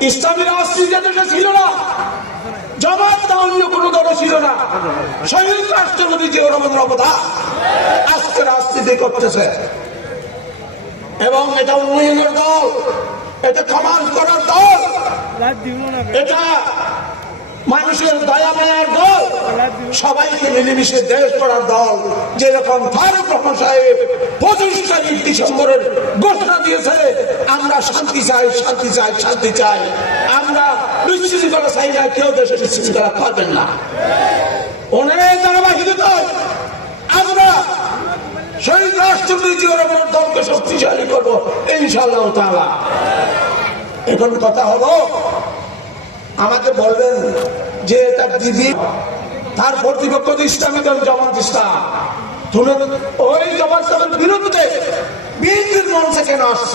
ইসলামী রাষ্ট্রীয় দেশে ছিল না। অন্য কোন দলে ছিল না। করতেছে। এবং এটা এটা করার দল, এটা মানুষের দয়া মায়ার দল, সবাইকে মিলেমিশে দেশ করার দল। যেরকম ফারুক রহমান সাহেব পঁচিশ তারিখ ডিসেম্বরের ঘোষণা দিয়েছে শান্তি চাই শান্তি চাই শান্তি চাই। আমরা বিশৃঙ্খলা চাই না, কেউ দেশে বিশৃঙ্খলা পাবেন না। অনেক ধারাবাহিকতা আমরা রাষ্ট্রপতি জিয়াউর দলকে শক্তিশালী করব, ইনশাআল্লাহ তাআলা। এখন কথা হলো, আমাকে বলবেন যে তার দিদি, তার কর্তৃপক্ষ তো ইসলামী দল জামাত ইসলাম তুমি ওই জামাত বিরুদ্ধে। বিএনপির মঞ্চে কেন আসছ?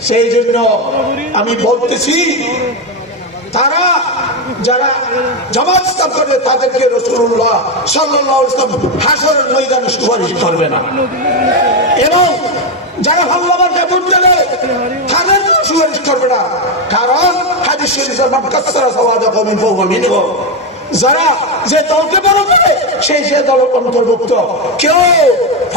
সেই জন্য আমি বলতেছি, তারা যারা জামাত করবে, তাদেরকে রসুল্লাহ সাল্লাহ ইসলাম হাসরের ময়দানে সুপারিশ করবে না। এবং যারা হাল্লাবার বেতন দেবে, তাদের সুপারিশ করবে না। কারণ হাদিস শরীফের যারা যে দলকে বড় করে, সেই সে দল অন্তর্ভুক্ত। কেউ